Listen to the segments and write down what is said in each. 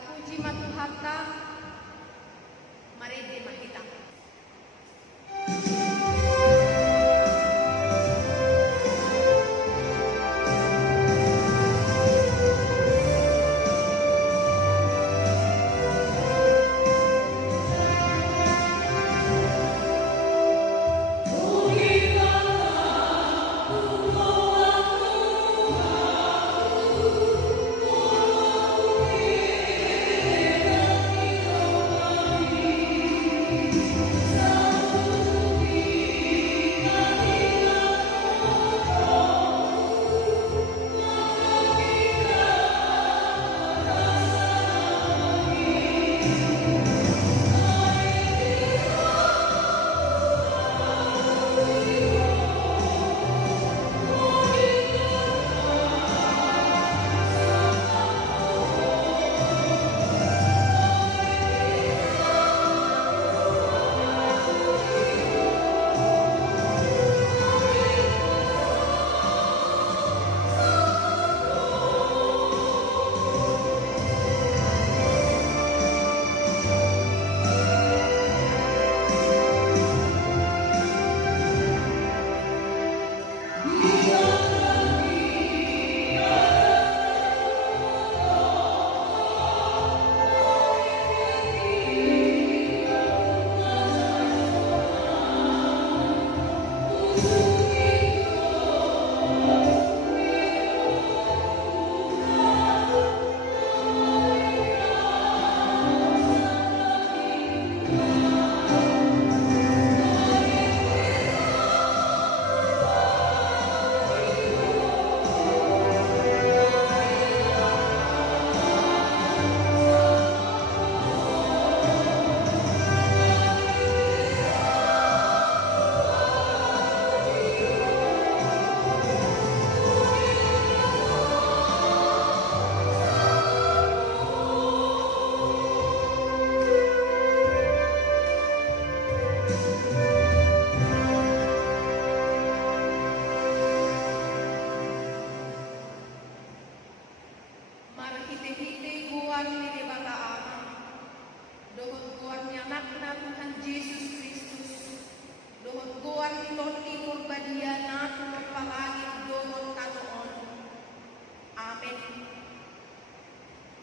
Tapuji matuhatta, marede mahita.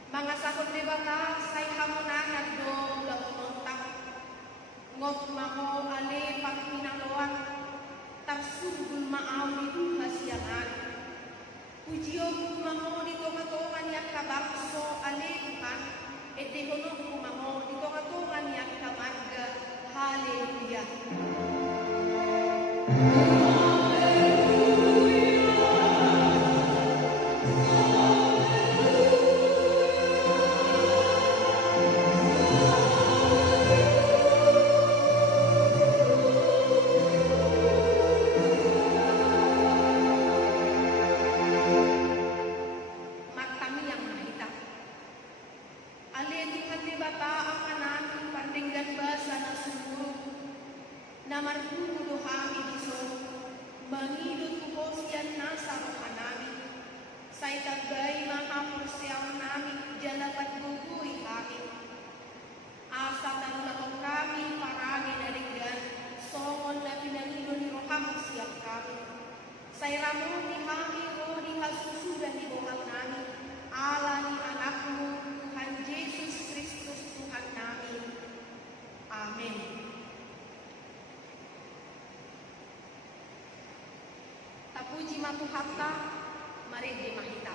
Mga sakot di baka say hamonangan do launontak ngok mamo ale pagpinaloan tagsugul maawi hasyangan ujiyo kumamo dito katongan yak kabangso ale kan ete hono kumamo dito katongan yak kamarga haleluya. Tapuji matuhatta, marede mahita.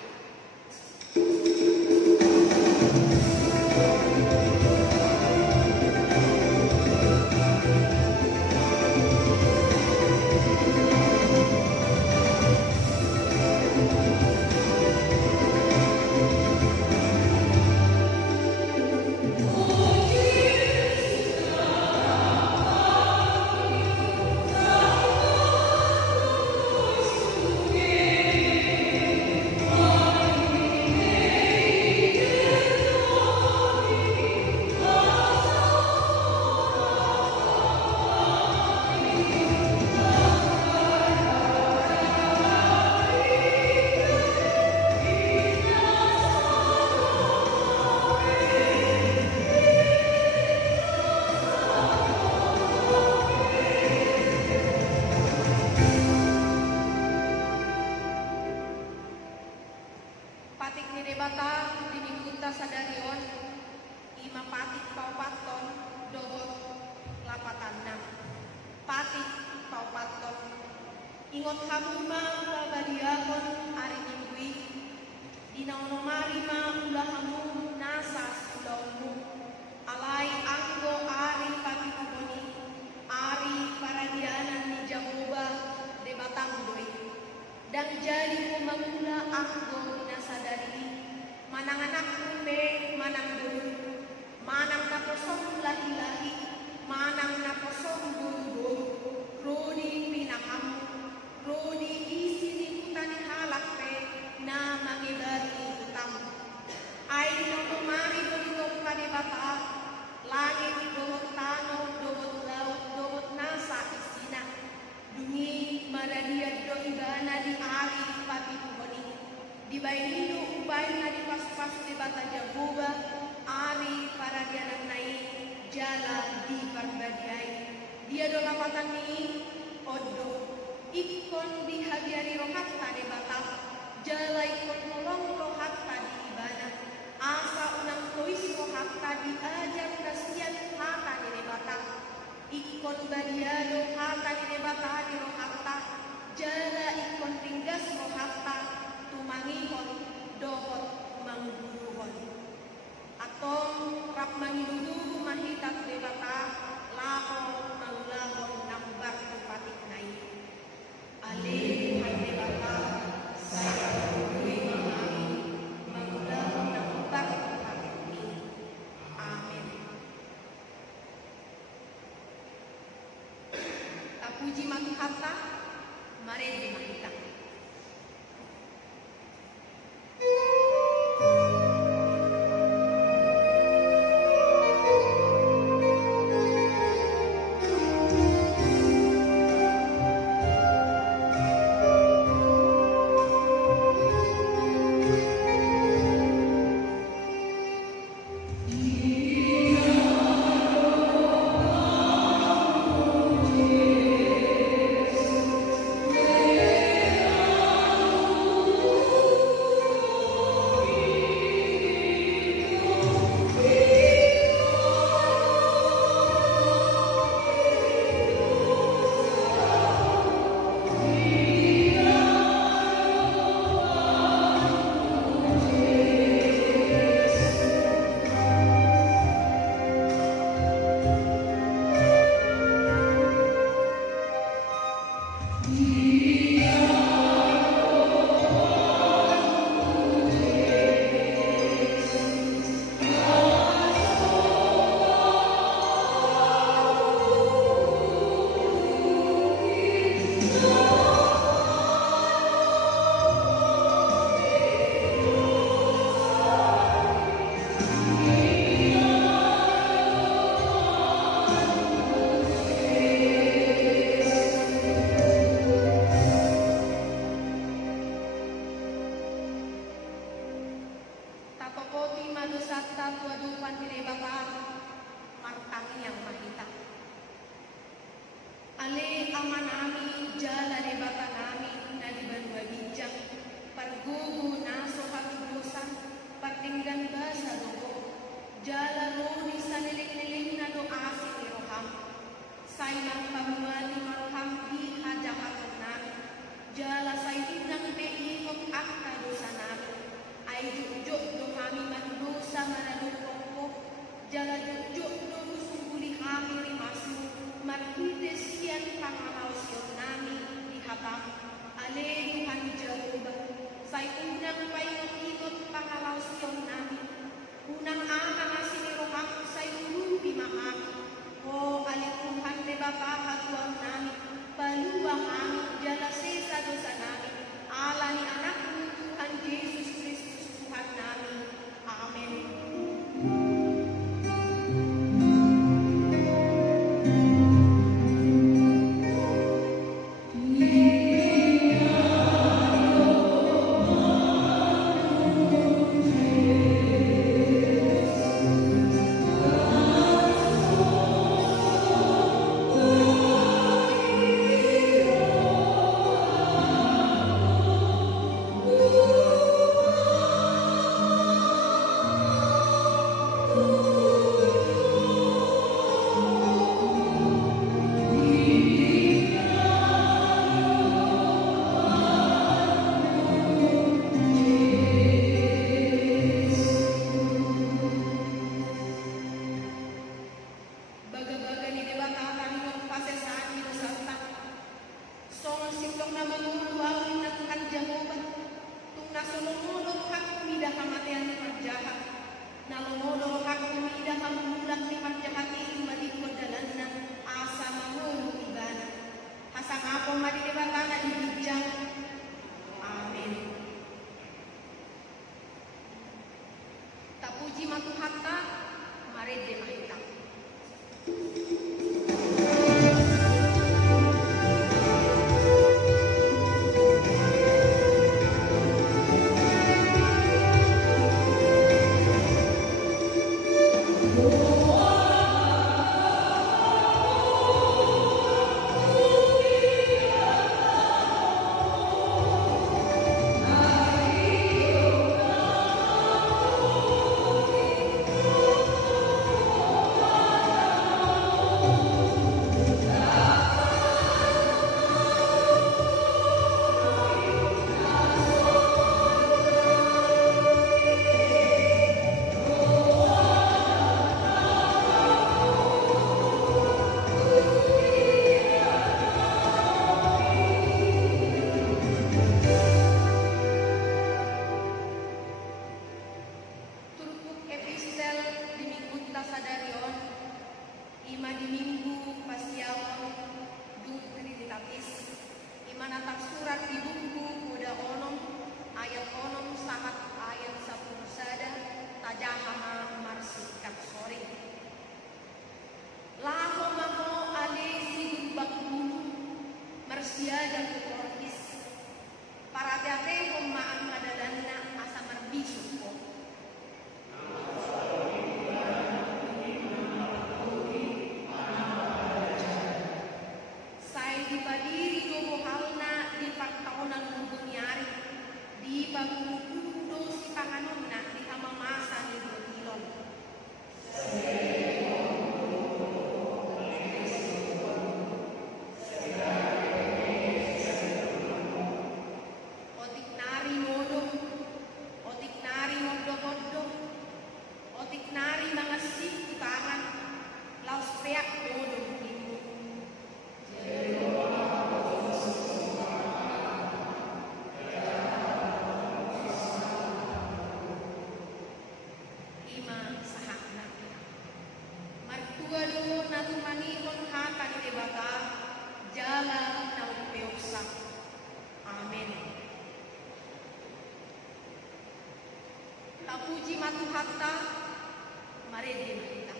Oh sadarion ima patik paupaton dogot lapatanna patik paupaton ingot hamuma babadiakon ari mingui dinaonomari ma ulahamu nasa ulamu alai anggo ari patituboni ari paradianan ni Jamuba de Batangdoi dan jadi pemangula anggo nasadari manang anak kumbe manang dulu manang naposong lahi-lahi manang naposong bulu rodi pinaham rodi isi di kutani halak pe na mangibari utam ay nonomari dolikok kade bata langit dogot tano dogot laut dogot nasa isina dungi maradiat do igana di ari pati tuhoni di bainido ubay na di pas-pas di bata Jabuba ari para dia nai jala di parbadiai dia do lapatan ni odo ikon bihagiari rohatta di bata jala ikon nolong rohatta di ibana asa unang tois rohatta di ajar kasian hata di bata ikon badiado hata di bata di rohatta jala ikon ringgas rohatta tumangihon dohot mangguruhon atong rap mangidudu mahitat di bata lao mangulahon nambar tupatik nai ale hai di bata saya berdui memahami mangulahon nambar tupatik ni amin. Tapuji makihata mare di mahitang ale amanami jala de batanami na di banwa bijak pargugu na sohatubusan patinggan basa dogo jala roni saniling-niling na do asi ni roham sayang pamuani maroham di hajahatun nami jala sayinang beikok akta dosa nami ay jujuk do kami mandosa manalupok jala jujuk do sumbuli kami rimasu marhides sian pangalausyon nami di hatam ale Tuhan Jawa say unang paingot puji matu hatta marede mahita. Puji matu hatta marede mahita.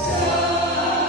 Sa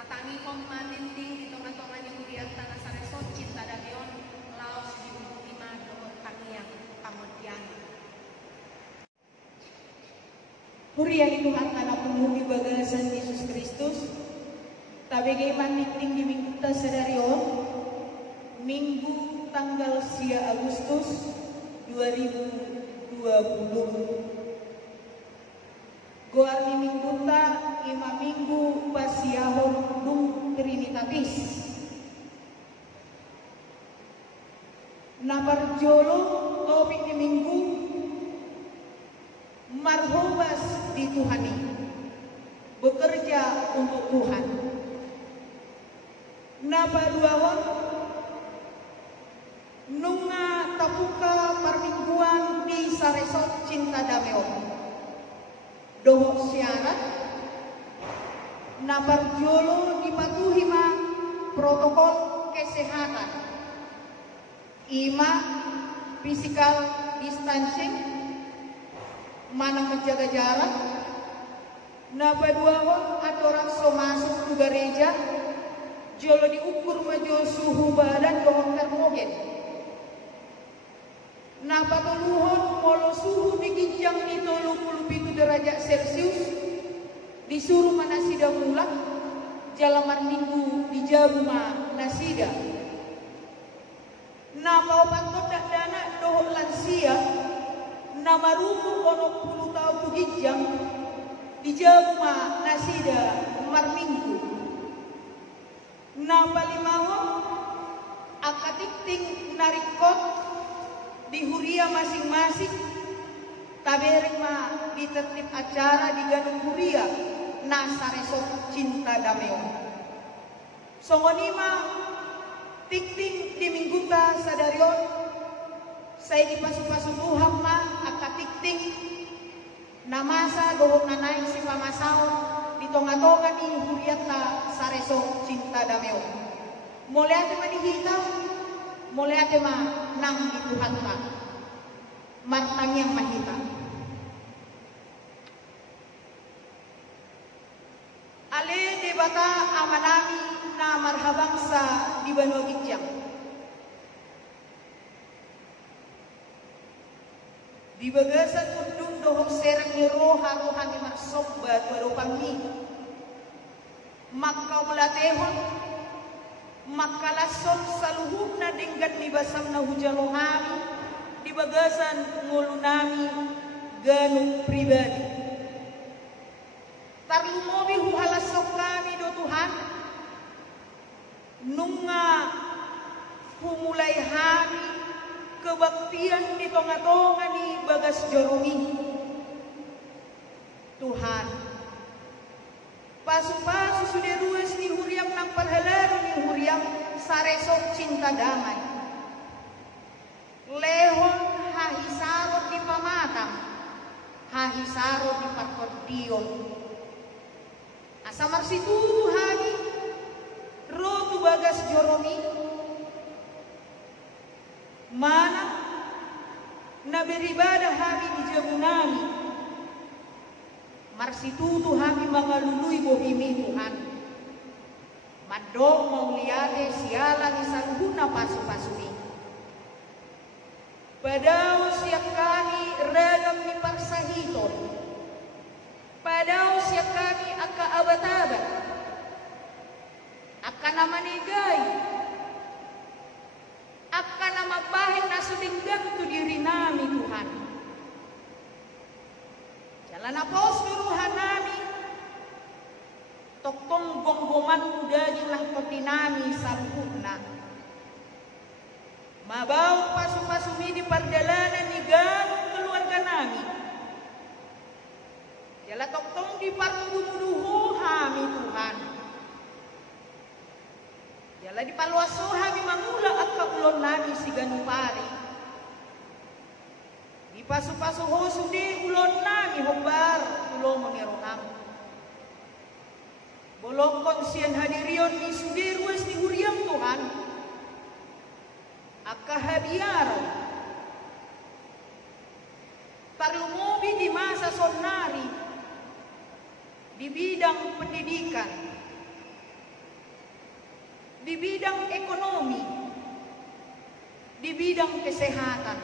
tatangi kom matinding di tonga-tonga ni hurian tanah saresot cinta dageon laos di ubuti mado tangiang pamodian. Hurian Tuhan anak pemudi bagasan Yesus Kristus. Tabege maniting di minggu ta sadarion Minggu tanggal 10 Agustus 2020. Goar ni minggu ta ima minggu pasiyahon dung Trinitatis. Nabarjolo topik ni minggu marhobas di Tuhani, bekerja untuk Tuhan. Nabaduahon nunga tapuka permingguan di saresot cinta dameon. Dohok syarat nabarjolo dipatuhi ma protokol kesehatan. Ima physical distancing, mana menjaga jarak. Nabaduahon aturan so masuk ke gereja jolo diukur majo suhu badan dohon termogen. Napatuluhon molo suhu diginjang di 37 derajat Celcius disuruh manasida mulak jalaman minggu di Jabuma nasida. Nama obat dak dana dohon lansia nama rumu ono 10 tahun tuginjang di Jabuma nasida marminggu. Nama limahon akatikting narikot di huria masing-masing taberima di tertib acara di ganung huria nasaresot cinta dameon. Songonima tikting di mingguta sadarion saya dipasu-pasu duham ma akatikting namasa dohok nanay si pamasaon di tonga-tonga ni huriata saresot cinta dameon. Mulai ate manihita mulai ate ma nang di Tuhan ta martang yang mahita. Ale debata amanami na marhabangsa di Banua Gijang. Di bagasan undung dohok serang ni roha-roha ni marsobat warupang ni maka ulatehon makalason saluhum na dinggan ni basam na hujalohami di bagasan ngulunami ganung pribadi. Tarlumobi huhalasok kami do Tuhan nunga humulai hami kebaktian di tonga-tonga ni bagas joromi. Tuhan pasu-pasu sudah ruas ni huriam nang parhalaro ni huriam saresok cinta damai. Lehon hahisarot di pamatang, hahisarot di parkordion. Asamar situ hani rotu bagas joromi. Mana na beribadah kami di Jabunami. Marsitutu kami mangalului bohimi Tuhan. Madong mauliate siala ni sangguna pasu-pasuni. Padao siap kami ragam ni parsahiton. Padao siap kami aka abatabat. Aka namanigay. Aka nama bahin nasudinggan tu diri nami Tuhan. Jalan apos duruhan nami. Toktong gonggoman udagi lang kotinami sarhuna. Mabaw pasu-pasumi di pardalanan ni ganong keluarga nami. Jala toktong di parmuduh-muduho kami Tuhan. Jala di paluaso kami mangula at kaulon nami si ganupari. Di pasu-pasu ho sudi ulon nami hobar ulong mengerongam. Bolong konsian hadirion ni sudi ruas ni huriam Tuhan. Akahabiaran parlumobi di masa sonari di bidang pendidikan di bidang ekonomi, di bidang kesehatan.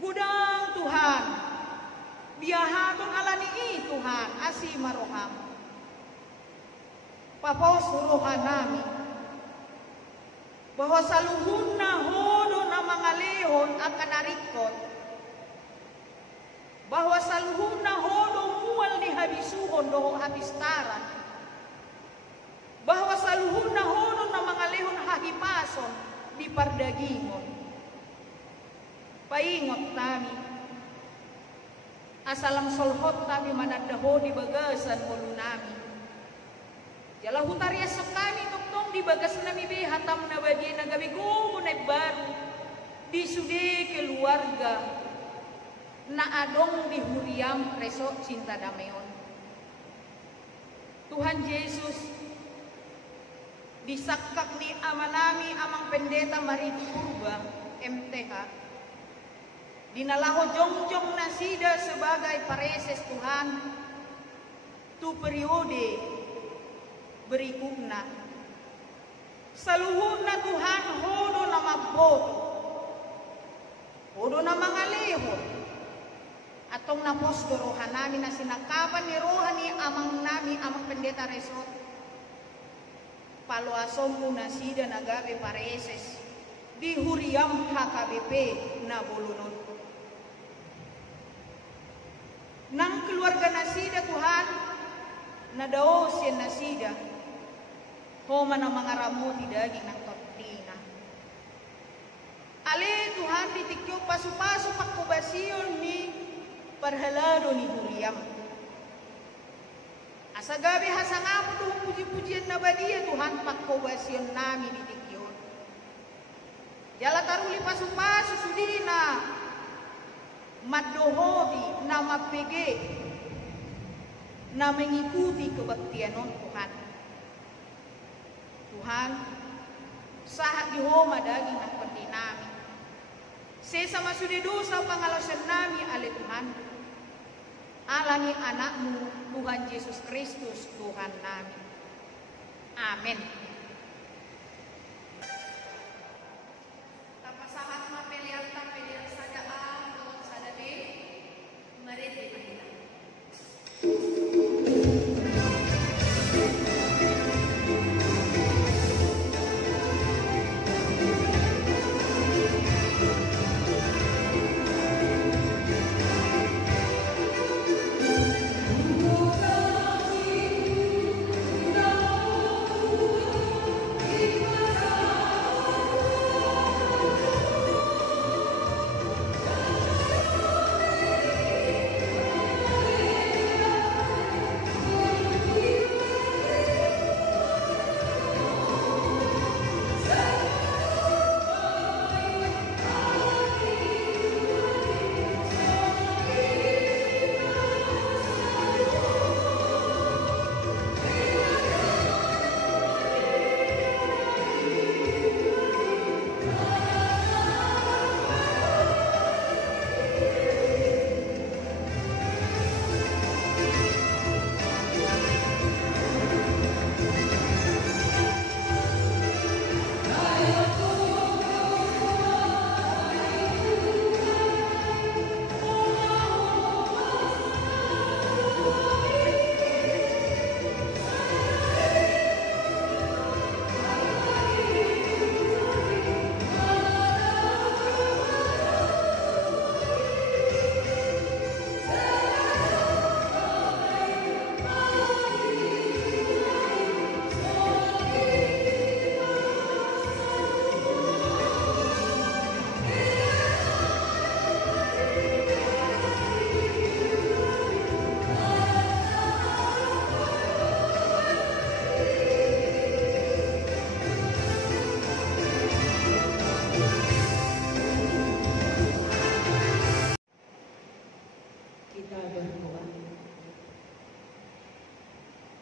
Gudang Tuhan, biahaton alani Tuhan, asih maroham. Papos rohan nami, bahwa saluhun na hodo na mga lehon akan narikot, bahwa saluhun na hodo mual ni habisuhon doho habistaran, bahwa saluhun na hodo na mga lehon hahipason di pardagingon. Paingot tami, asalang solhot tami manadaho di bagasan mulu nami. Jala hutarya sekami tuktong di bagas nami be hatam na badi na gabi gumo na baru di sude keluarga na adong di huriam reso cinta dameon. Tuhan Yesus disakak ni amanami amang pendeta Mariti Purba MTH dinalaho jongjong nasida sebagai pareses Tuhan tu periode berikutnya. Saluhun na Tuhan hodo na magboto, hodo na mga lehon, atong naposto rohan namin na sinakapan ni rohan ni amang nami amang pendeta resort. Paluasom mo na sida nagabe pareses di huriam HKBP na bulunod. Nang keluarga nasida Tuhan, nadao siya nasida, homa ng mga ramo di daging ng tortina. Ale Tuhan ditikyo paso-paso pakubasyon ni parhalado ni Huriam. Asa gabi hasangapo doon puji-pujian na badiya Tuhan pakubasyon namin ditikyo. Jala taruli paso-paso sudina madohodi na mapege na mengikuti kebaktianon Tuhan. Tuhan, sahat dihoma daging ng pati namin. Sesa masudi dosa pangalasan namin, ale Tuhan. Alani anakmu, Tuhan Yesus Kristus, Tuhan namin. Amen. Tapasahat mapelian sadaan doon sa dabi, mariti mahina.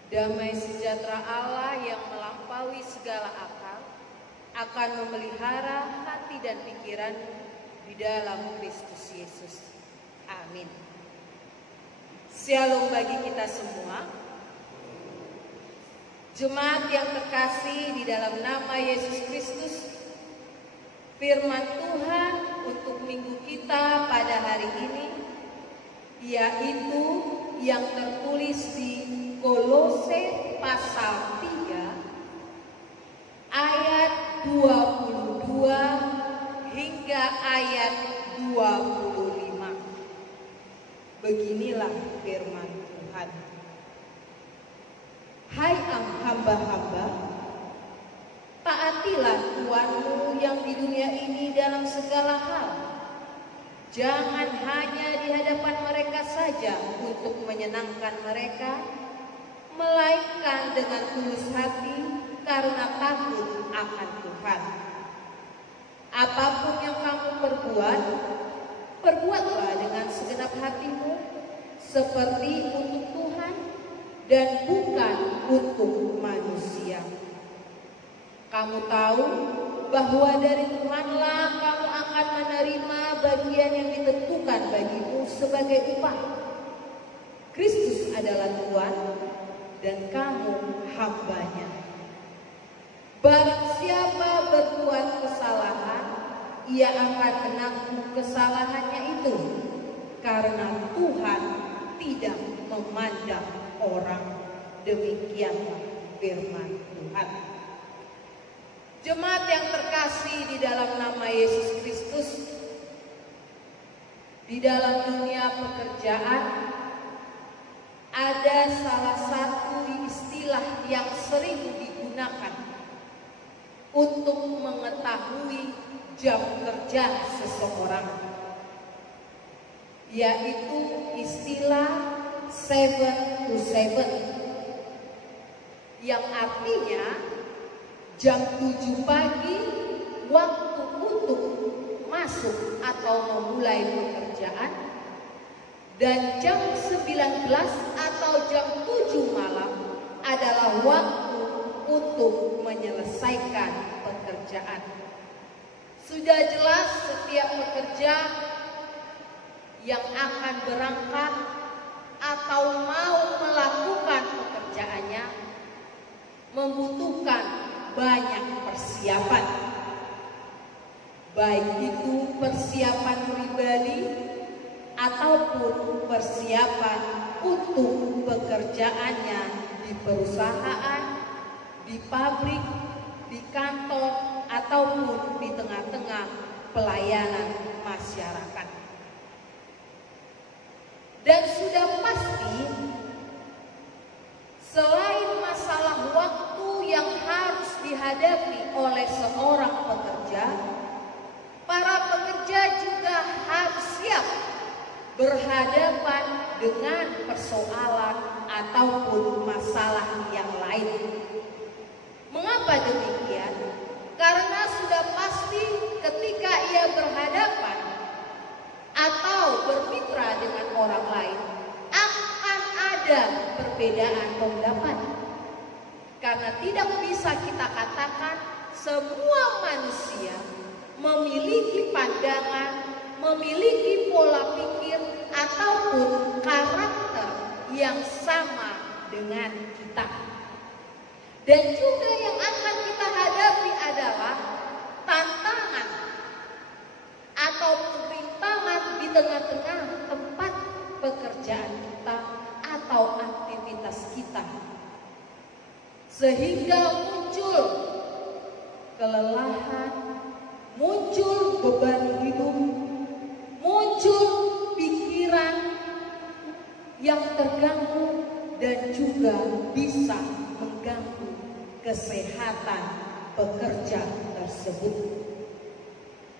Damai sejahtera Allah yang melampaui segala akal akan memelihara hati dan pikiran di dalam Kristus Yesus. Amin. Shalom bagi kita semua. Jemaat yang terkasih di dalam nama Yesus Kristus, firman Tuhan untuk minggu kita pada hari ini yaitu yang tertulis di Kolose pasal 3 ayat 22 hingga ayat 25. Beginilah firman Tuhan. Hai hamba-hamba, taatilah Tuhanmu yang di dunia ini dalam segala hal. Jangan hanya di hadapan mereka saja untuk menyenangkan mereka, melainkan dengan tulus hati karena takut akan Tuhan. Apapun yang kamu perbuat, perbuatlah dengan segenap hatimu, seperti untuk Tuhan dan bukan untuk manusia. Kamu tahu bahwa dari Tuhanlah kamu akan menerima bagian yang ditentukan bagimu sebagai upah. Kristus adalah Tuhan dan kamu hambanya. Barang siapa berbuat kesalahan, ia akan menanggung kesalahannya itu, karena Tuhan tidak memandang orang. Demikianlah firman Tuhan. Jemaat yang terkasih di dalam nama Yesus Kristus, di dalam dunia pekerjaan ada salah satu istilah yang sering digunakan untuk mengetahui jam kerja seseorang, yaitu istilah 7 to 7, yang artinya jam 7 pagi waktu untuk masuk atau memulai pekerjaan, dan jam 19 atau jam 7 malam adalah waktu untuk menyelesaikan pekerjaan. Sudah jelas setiap pekerja yang akan berangkat atau mau melakukan pekerjaannya membutuhkan banyak persiapan, baik itu persiapan pribadi ataupun persiapan untuk pekerjaannya di perusahaan, di pabrik, di kantor, ataupun di tengah-tengah pelayanan masyarakat. Dan sudah pasti, selain masalah waktu yang harus dihadapi oleh seorang pekerja, para pekerja juga harus siap berhadapan dengan persoalan ataupun masalah yang lain. Mengapa demikian? Karena sudah pasti ketika ia berhadapan atau bermitra dengan orang lain akan ada perbedaan pendapat. Karena tidak bisa kita katakan semua manusia memiliki pandangan, memiliki pola pikir ataupun karakter yang sama dengan kita. Dan juga yang akan kita hadapi adalah tantangan atau rintangan di tengah-tengah tempat pekerjaan kita atau aktivitas kita. Sehingga muncul kelelahan, muncul beban hidup, muncul pikiran yang terganggu dan juga bisa mengganggu kesehatan pekerja tersebut.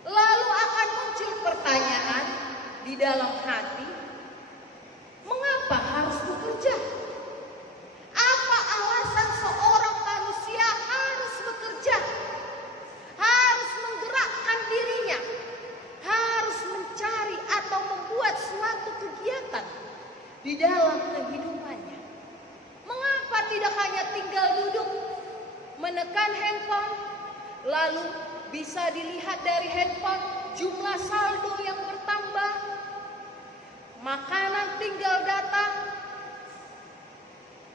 Lalu akan muncul pertanyaan di dalam hati, mengapa harus bekerja? Apa alasan seorang manusia harus bekerja? Harus menggerakkan dirinya, harus mencari atau membuat suatu kegiatan di dalam kehidupannya. Mengapa tidak hanya tinggal duduk, menekan handphone, lalu bisa dilihat dari handphone jumlah saldo yang bertambah, makanan tinggal datang,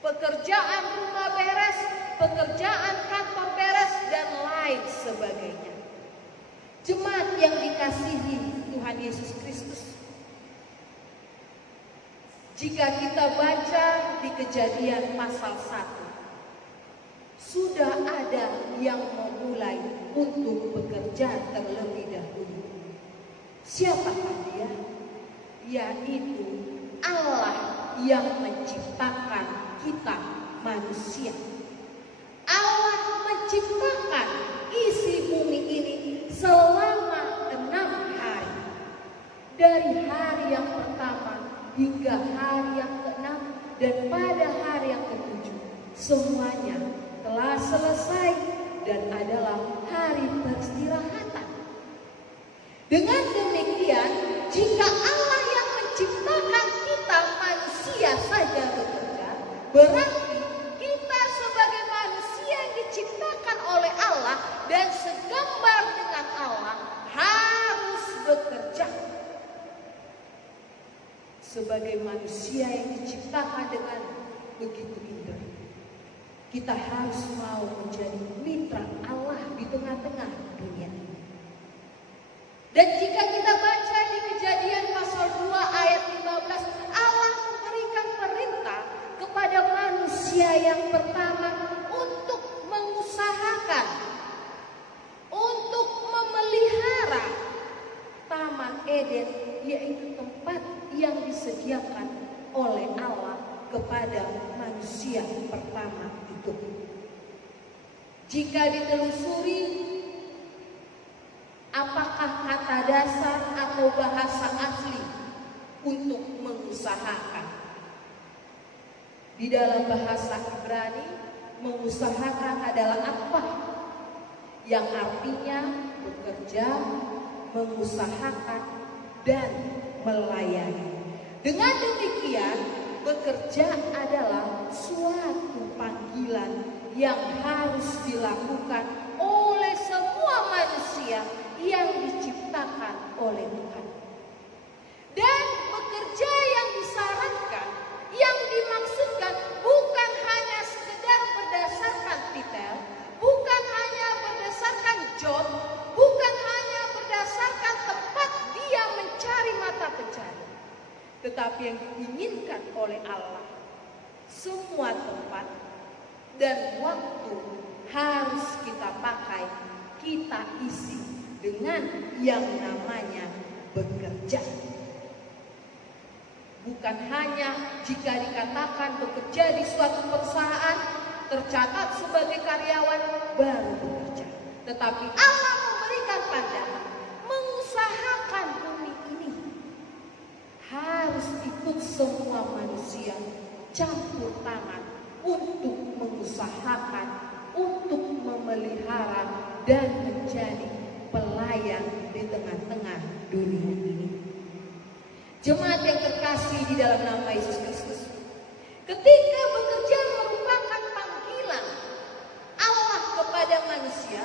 pekerjaan rumah beres, pekerjaan kantor beres, dan lain sebagainya. Jemaat yang dikasihi Tuhan Yesus Kristus, jika kita baca di Kejadian pasal 1, sudah ada yang memulai untuk bekerja terlebih dahulu. Siapakah dia? Yaitu Allah yang menciptakan kita manusia. Allah menciptakan isi bumi ini selama 6 hari. Dari hari yang pertama hingga hari yang ke-6 dan pada hari yang ke-7 semuanya telah selesai dan adalah hari peristirahatan. Dengan demikian, jika Allah yang menciptakan kita manusia saja bekerja, berarti kita sebagai manusia yang diciptakan oleh Allah dan segambar dengan Allah harus bekerja. Sebagai manusia yang diciptakan dengan begitu indah, kita harus mau menjadi mitra Allah di tengah-tengah dunia ini. Dan jika kita baca di Kejadian pasal 2 ayat 15, Allah memberikan perintah kepada manusia yang pertama untuk mengusahakan, untuk memelihara Taman Eden, yaitu tempat yang disediakan oleh Allah kepada manusia pertama itu. Jika ditelusuri, apakah kata dasar atau bahasa asli untuk mengusahakan? Di dalam bahasa Ibrani, mengusahakan adalah apa? Yang artinya bekerja, mengusahakan, dan melayani. Dengan demikian, bekerja adalah suatu panggilan yang harus dilakukan oleh semua manusia yang diciptakan oleh Tuhan. Dan bekerja yang disarankan, yang dimaksudkan bukan hanya sekedar berdasarkan titel, bukan hanya berdasarkan job, bukan hanya berdasarkan tempat dia mencari mata pencarian, tetapi yang diinginkan oleh Allah, semua tempat dan waktu harus kita pakai, kita isi dengan yang namanya bekerja. Bukan hanya jika dikatakan bekerja di suatu perusahaan, tercatat sebagai karyawan baru bekerja, tetapi Allah memberikan pandangan mengusahakan bumi ini harus ikut semua manusia campur tangan untuk mengusahakan, untuk memelihara dan menjadi pelayan di tengah-tengah dunia ini. Jemaat yang terkasih di dalam nama Yesus Kristus, ketika bekerja merupakan panggilan Allah kepada manusia,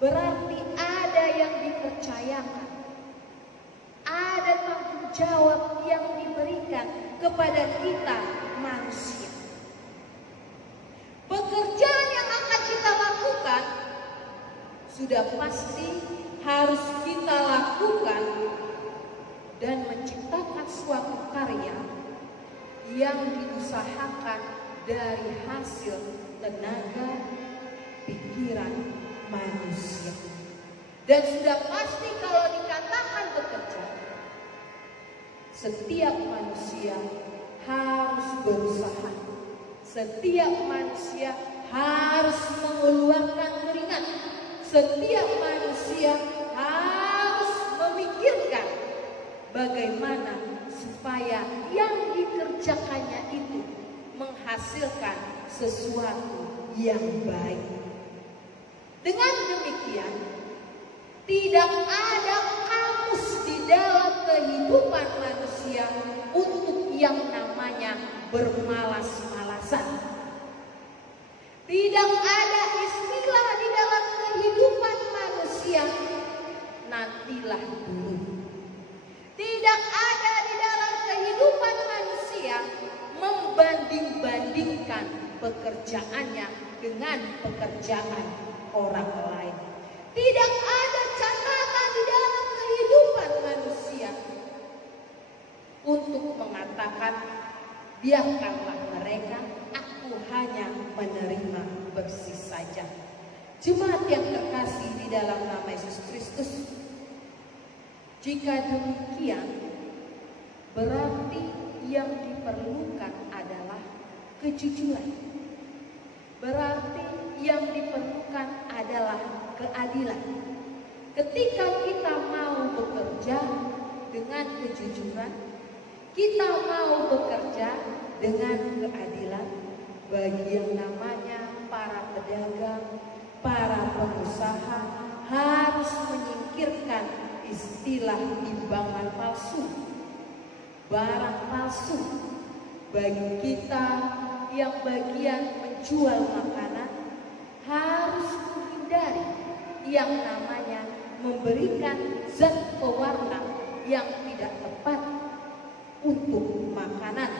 berarti ada yang dipercayakan, ada tanggung jawab yang diberikan kepada kita manusia. Pekerjaan yang akan kita lakukan sudah pasti harus kita lakukan dan menciptakan suatu karya yang diusahakan dari hasil tenaga pikiran manusia. Dan sudah pasti kalau dikatakan bekerja, setiap manusia harus berusaha. Setiap manusia harus mengeluarkan keringat. Setiap manusia harus memikirkan bagaimana supaya yang dikerjakannya itu menghasilkan sesuatu yang baik. Dengan demikian, tidak ada kamus di dalam kehidupan manusia untuk yang namanya bermalas-malasan. Tidak ada istilah di dalam kehidupan manusia nantilah dulu. Tidak ada di dalam kehidupan manusia membanding-bandingkan pekerjaannya dengan pekerjaan orang lain. Tidak ada catatan di dalam kehidupan manusia untuk mengatakan, biarkanlah mereka, aku hanya menerima bersih saja. Jemaat yang terkasih di dalam nama Yesus Kristus, jika demikian, berarti yang diperlukan adalah kejujuran. Berarti yang diperlukan adalah keadilan. Ketika kita mau bekerja dengan kejujuran, kita mau bekerja dengan keadilan, bagi yang namanya para pedagang, para pengusaha harus menyingkirkan istilah timbangan palsu, barang palsu. Bagi kita yang bagian menjual makanan harus menghindari yang namanya memberikan zat pewarna yang tidak tepat untuk makanan.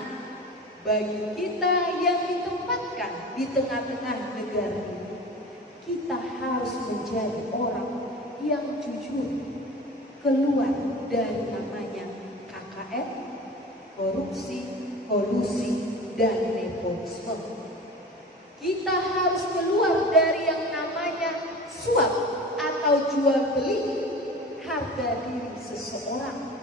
Bagi kita yang ditempatkan di tengah-tengah negara ini, kita harus menjadi orang yang jujur, keluar dari namanya KKN, korupsi, kolusi, dan nepotisme. Kita harus keluar dari yang namanya suap atau jual beli harga diri seseorang.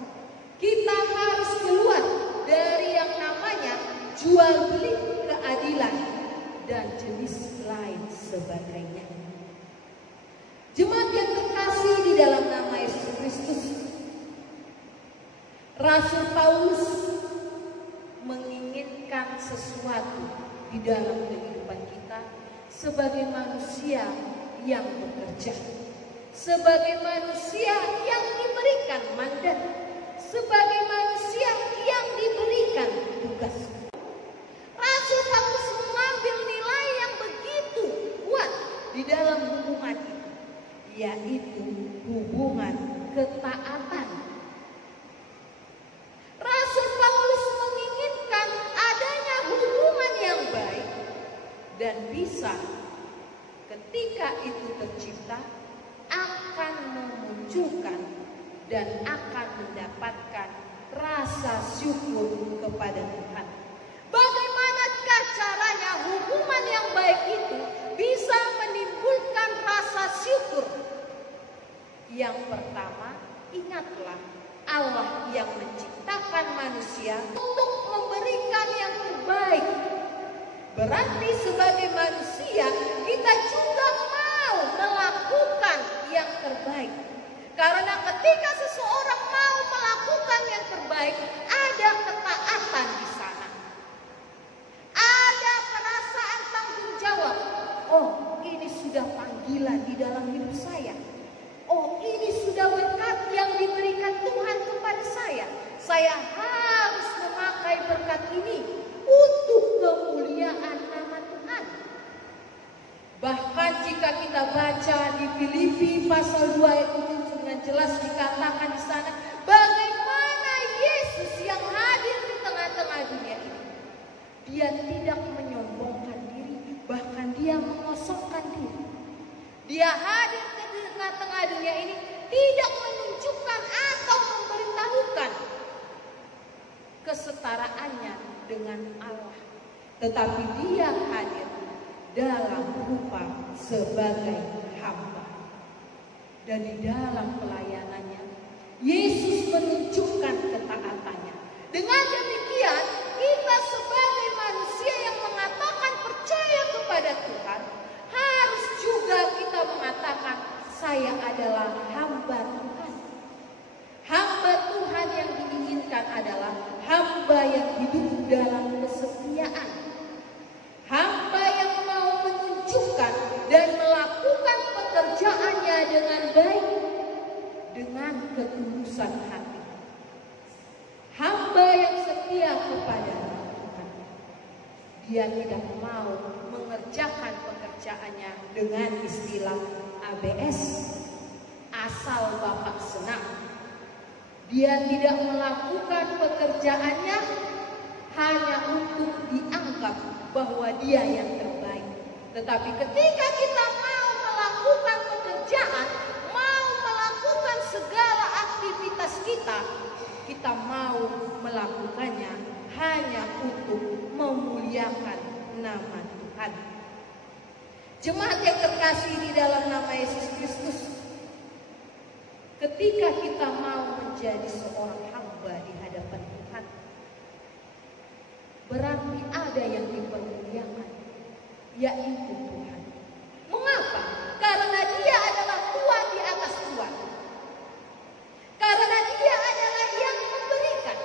Kita harus keluar dari yang namanya jual beli keadilan dan jenis lain sebagainya. Jemaat yang terkasih di dalam nama Yesus Kristus, Rasul Paulus menginginkan sesuatu di dalam kehidupan kita sebagai manusia yang bekerja, sebagai manusia yang diberikan mandat, sebagai manusia yang diberikan tugas. Rasul Paulus mengambil nilai yang begitu kuat di dalam hubungan itu, yaitu hubungan ketaatan. Rasul Paulus menginginkan adanya hubungan yang baik dan bisa ketika itu tercipta akan memunculkan dan akan mendapatkan rasa syukur kepada Tuhan. Bagaimanakah caranya hubungan yang baik itu bisa menimbulkan rasa syukur? Yang pertama, ingatlah Allah yang menciptakan manusia untuk memberikan yang terbaik. Berarti sebagai manusia kita juga mau melakukan yang terbaik. Karena ketika seseorang mau melakukan yang terbaik, ada ketaatan di sana. Ada perasaan tanggung jawab. Oh, ini sudah panggilan di dalam hidup saya. Oh, ini sudah berkat yang diberikan Tuhan kepada saya. Saya harus memakai berkat ini untuk kemuliaan nama Tuhan. Bahkan jika kita baca di Filipi pasal 2 ayat 7 dengan jelas dikatakan di sana bagaimana Yesus yang hadir di tengah-tengah dunia ini. Dia tidak menyombongkan diri, bahkan dia mengosongkan diri. Dia hadir ke tengah-tengah dunia ini tidak menunjukkan atau memberitahukan kesetaraannya dengan Allah, tetapi dia hadir dalam rupa sebagai hamba. Dan di dalam pelayanannya Yesus menunjukkan ketaatannya. Dengan demikian kita sebagai manusia yang mengatakan percaya kepada Tuhan harus juga kita mengatakan saya adalah hamba Tuhan. Hamba Tuhan yang diinginkan adalah hamba yang hidup dalam kesetiaan. Hamba yang mau menunjukkan dan melakukan pekerjaannya dengan baik, dengan ketulusan hati. Hamba yang setia kepada Tuhan. Dia tidak mau mengerjakan pekerjaannya dengan istilah ABS, asal Bapak senang. Dia tidak melakukan pekerjaannya hanya untuk dianggap bahwa dia yang terbaik, Tetapi ketika kita mau melakukan pekerjaan, mau melakukan segala aktivitas kita, kita mau melakukannya hanya untuk memuliakan nama Tuhan. Jemaat yang terkasih di dalam nama Yesus Kristus, ketika kita mau menjadi seorang hamba di hadapan Tuhan, berarti ada yang dipermuliakan, yaitu Tuhan. Mengapa? Karena Dia adalah Tuhan di atas Tuhan. Karena Dia adalah yang memberikan,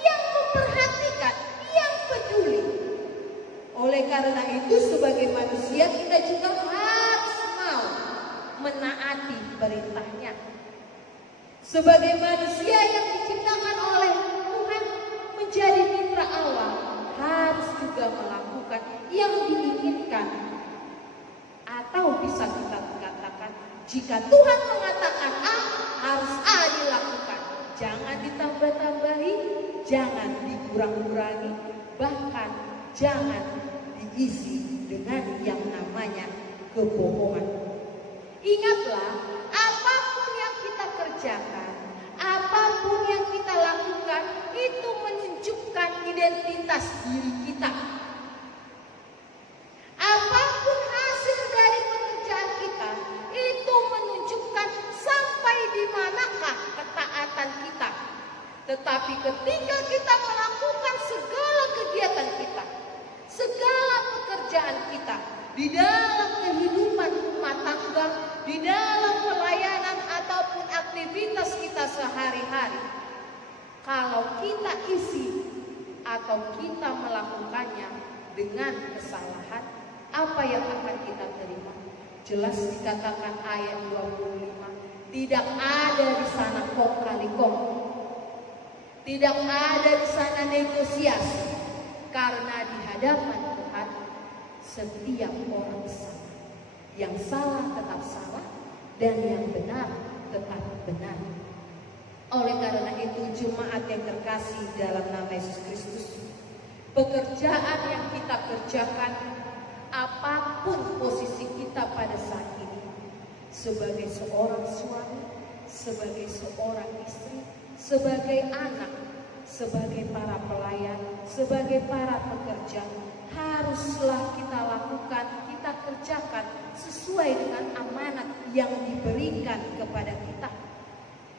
yang memperhatikan, yang peduli. Oleh karena itu, sebagai manusia kita juga harus mau menaati perintahnya. Sebagai manusia yang diciptakan oleh Tuhan menjadi mitra Allah, harus juga melakukan yang diinginkan. Atau bisa kita katakan, jika Tuhan mengatakan A, harus A dilakukan. Jangan ditambah-tambahi, jangan dikurang-kurangi, bahkan jangan diisi dengan yang namanya kebohongan. Ingatlah, apapun yang kita kerjakan, apapun yang kita lakukan, itu menunjukkan identitas diri kita. Apapun hasil dari pekerjaan kita, itu menunjukkan sampai di manakah ketaatan kita. Tetapi ketika kita melakukan segala kegiatan kita, segala pekerjaan kita, di dalam kehidupan rumah tangga, di dalam pelayanan ataupun aktivitas kita sehari-hari, kalau kita isi atau kita melakukannya dengan kesalahan, apa yang akan kita terima? Jelas dikatakan ayat 25, tidak ada di sana kong kali kong, tidak ada di sana negosiasi, karena di hadapan Tuhan setiap orang sama. Yang salah tetap salah dan yang benar tetap benar. Oleh karena itu, jemaat yang terkasih dalam nama Yesus Kristus, pekerjaan yang kita kerjakan, apapun posisi kita pada saat ini, sebagai seorang suami, sebagai seorang istri, sebagai anak, sebagai para pelayan, sebagai para pekerja, haruslah kita lakukan, kita kerjakan sesuai dengan amanat yang diberikan kepada kita.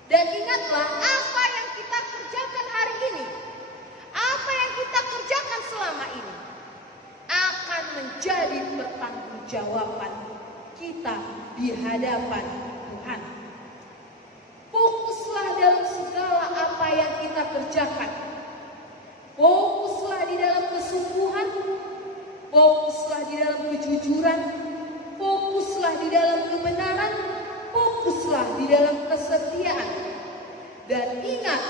Dan ingatlah, apa yang kita kerjakan hari ini, apa yang kita kerjakan selama ini, akan menjadi pertanggungjawaban kita di hadapan Tuhan. Fokuslah dalam segala apa yang kita kerjakan. Fokuslah di dalam kesungguhan, fokuslah di dalam kejujuran, fokuslah di dalam kebenaran, fokuslah di dalam kesetiaan. Dan ingat,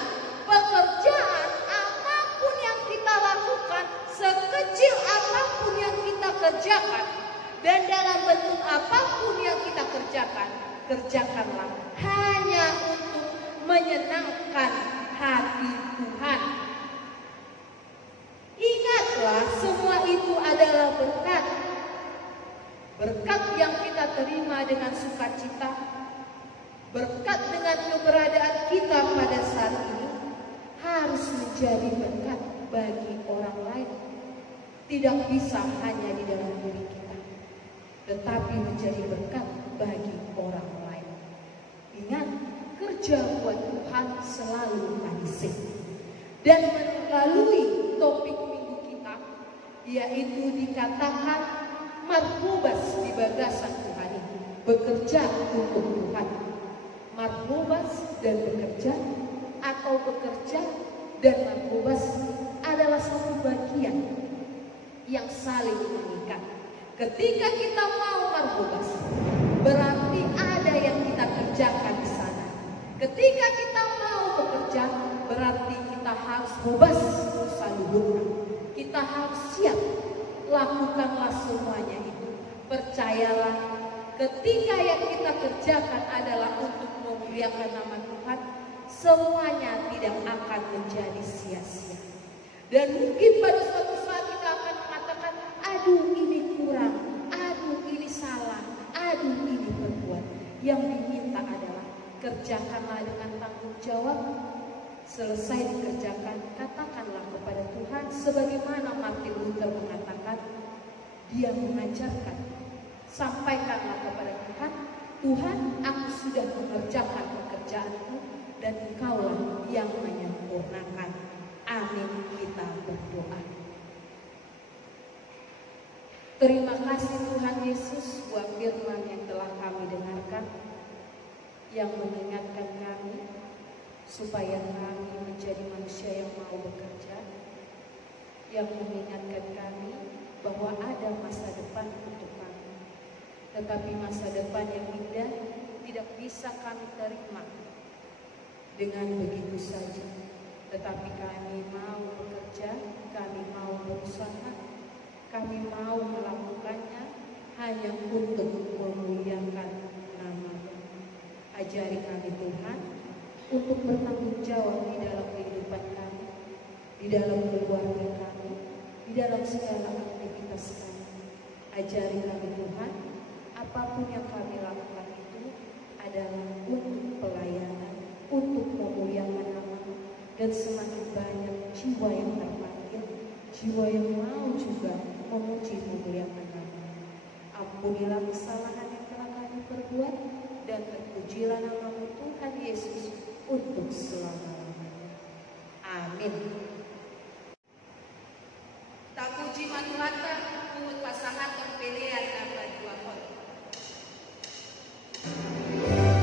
pekerjaan apapun yang kita lakukan, sekecil apapun yang kita kerjakan, dan dalam bentuk apapun yang kita kerjakan, kerjakanlah hanya untuk menyenangkan hati Tuhan. Ingatlah, semua itu adalah berkat. Berkat yang kita terima dengan sukacita, berkat dengan keberadaan kita pada saat ini, harus menjadi berkat bagi orang lain. Tidak bisa hanya di dalam diri kita, tetapi menjadi berkat bagi orang lain. Ingat, kerja buat Tuhan selalu manisih. Dan melalui topik minggu kita, yaitu dikatakan marhubas di bagasan Tuhan ini, bekerja untuk Tuhan. Marhubas dan bekerja, atau bekerja dan marhubas adalah satu bagian yang saling mengikat. Ketika kita mau marhubas, berarti ada yang kita kerjakan di sana. Ketika kita mau bekerja, berarti kita harus bebas dosa luhur. Kita harus siap. Lakukanlah semuanya itu. Percayalah, ketika yang kita kerjakan adalah untuk memuliakan nama Tuhan, semuanya tidak akan menjadi sia-sia. Dan mungkin pada suatu saat kita akan mengatakan, aduh ini kurang, aduh kerjakanlah dengan tanggung jawab. Selesai dikerjakan, katakanlah kepada Tuhan sebagaimana Martin Luther mengatakan, dia mengajarkan, sampaikanlah kepada Tuhan, Tuhan, aku sudah mengerjakan pekerjaanku dan Engkaulah yang menyempurnakan. Amin. Kita berdoa. Terima kasih Tuhan Yesus buat firman yang telah kami dengarkan, yang mengingatkan kami supaya kami menjadi manusia yang mau bekerja, yang mengingatkan kami bahwa ada masa depan untuk kami. Tetapi masa depan yang indah tidak bisa kami terima dengan begitu saja. Tetapi kami mau bekerja, kami mau berusaha, kami mau melakukannya hanya untuk memuliakan nama-Mu. Ajari kami Tuhan untuk bertanggung jawab di dalam kehidupan kami, di dalam keluarga kami, di dalam segala aktivitas kami. Ajari kami Tuhan, apapun yang kami lakukan itu adalah untuk pelayanan, untuk memuliakan nama-Mu, dan semakin banyak jiwa yang terpanggil, jiwa yang mau juga memuji memuliakan nama-Mu. Ampunilah kesalahan yang telah kami perbuat, dan terpujilah nama-Mu Tuhan Yesus untuk selama-lamanya. Amin. Tak puji manuhata, pungut pasangan pemilihan nama dua kon. Yesus,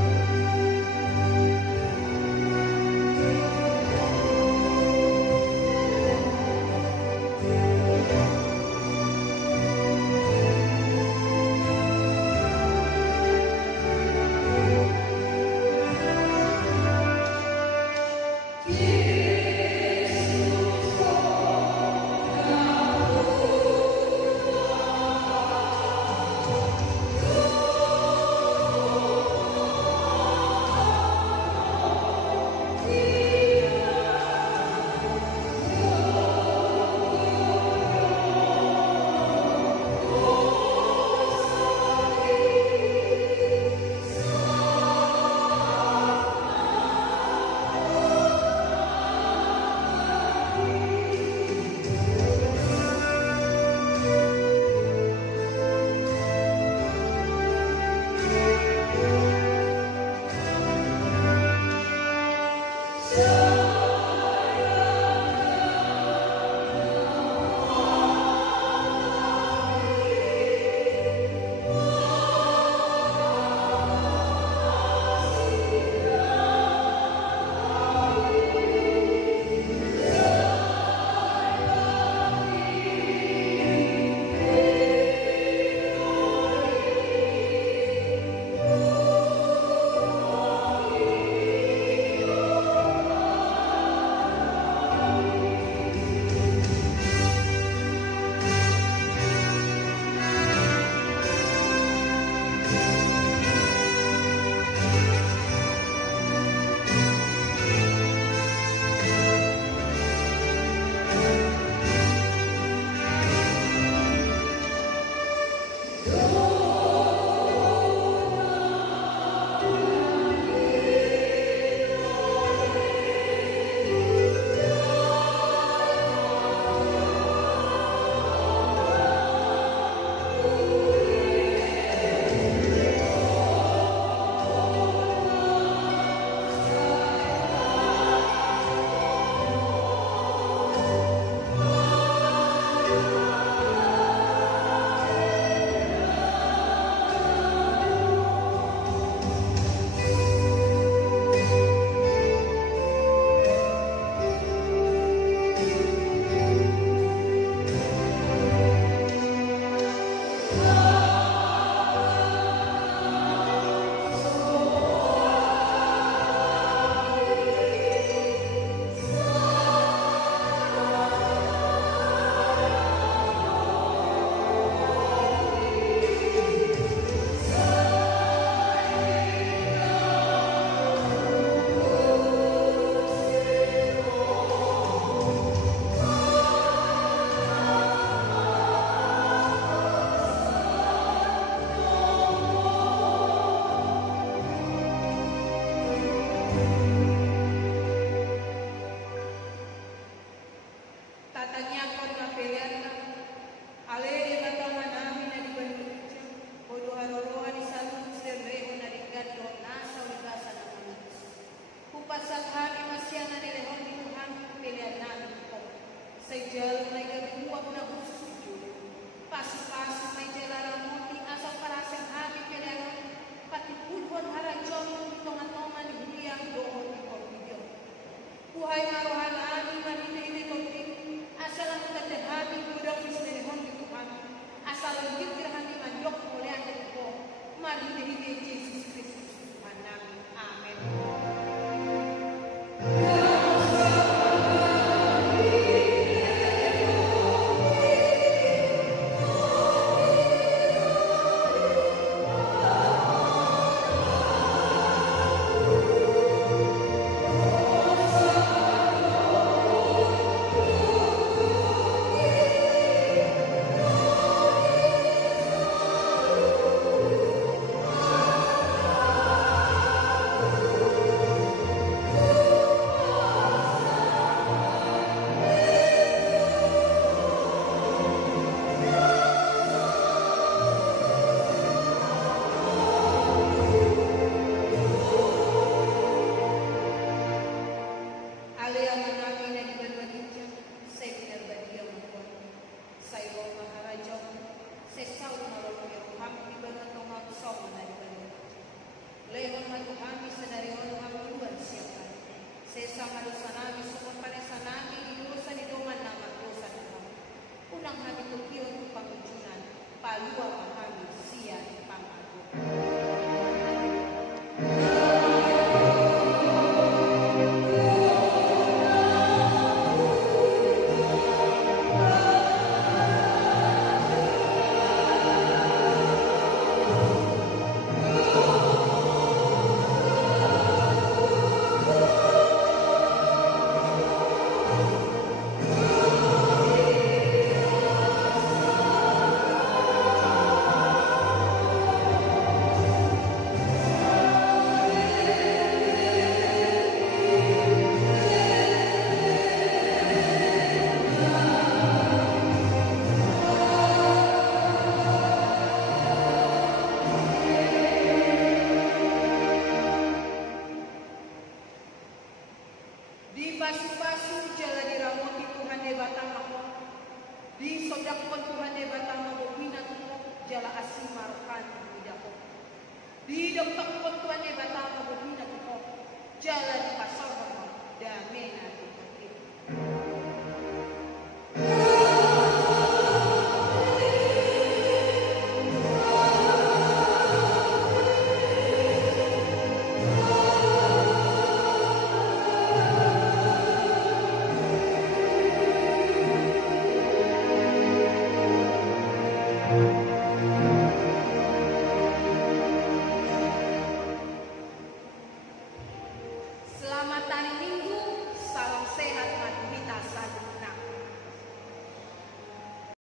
kalua